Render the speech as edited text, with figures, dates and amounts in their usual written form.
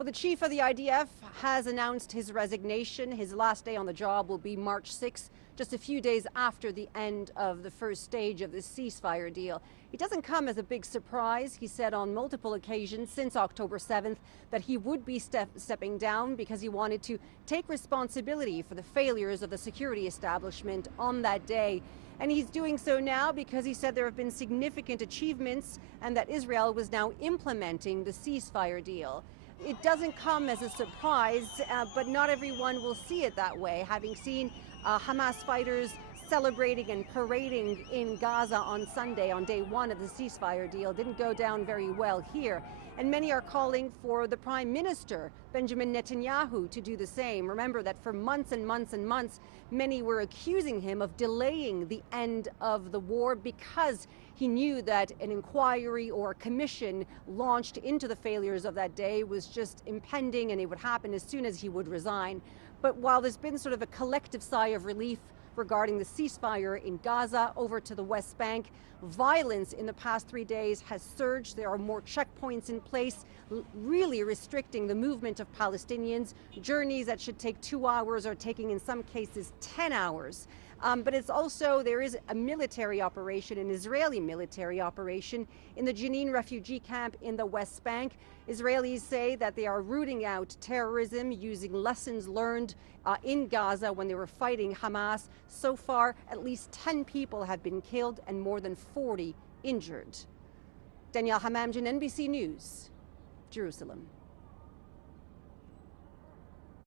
Well, the chief of the IDF has announced his resignation. His last day on the job will be March 6th, just a few days after the end of the first stage of the ceasefire deal. It doesn't come as a big surprise. He said on multiple occasions since October 7th that he would be stepping down because he wanted to take responsibility for the failures of the security establishment on that day. And he's doing so now because he said there have been significant achievements and that Israel was now implementing the ceasefire deal. It doesn't come as a surprise, but not everyone will see it that way. Having seen Hamas fighters celebrating and parading in Gaza on Sunday, on day one of the ceasefire deal, didn't go down very well here. And many are calling for the Prime Minister, Benjamin Netanyahu, to do the same. Remember that for months and months and months, many were accusing him of delaying the end of the war because he knew that an inquiry or a commission launched into the failures of that day was just impending and it would happen as soon as he would resign. But while there's been sort of a collective sigh of relief regarding the ceasefire in Gaza over to the West Bank, violence in the past 3 days has surged. There are more checkpoints in place, really restricting the movement of Palestinians. Journeys that should take 2 hours are taking, in some cases, 10 hours. But it's also, there is a military operation, an Israeli military operation in the Jenin refugee camp in the West Bank. Israelis say that they are rooting out terrorism using lessons learned in Gaza when they were fighting Hamas. So far, at least 10 people have been killed and more than 40 injured. Daniele, Hamamdjian, NBC News, Jerusalem.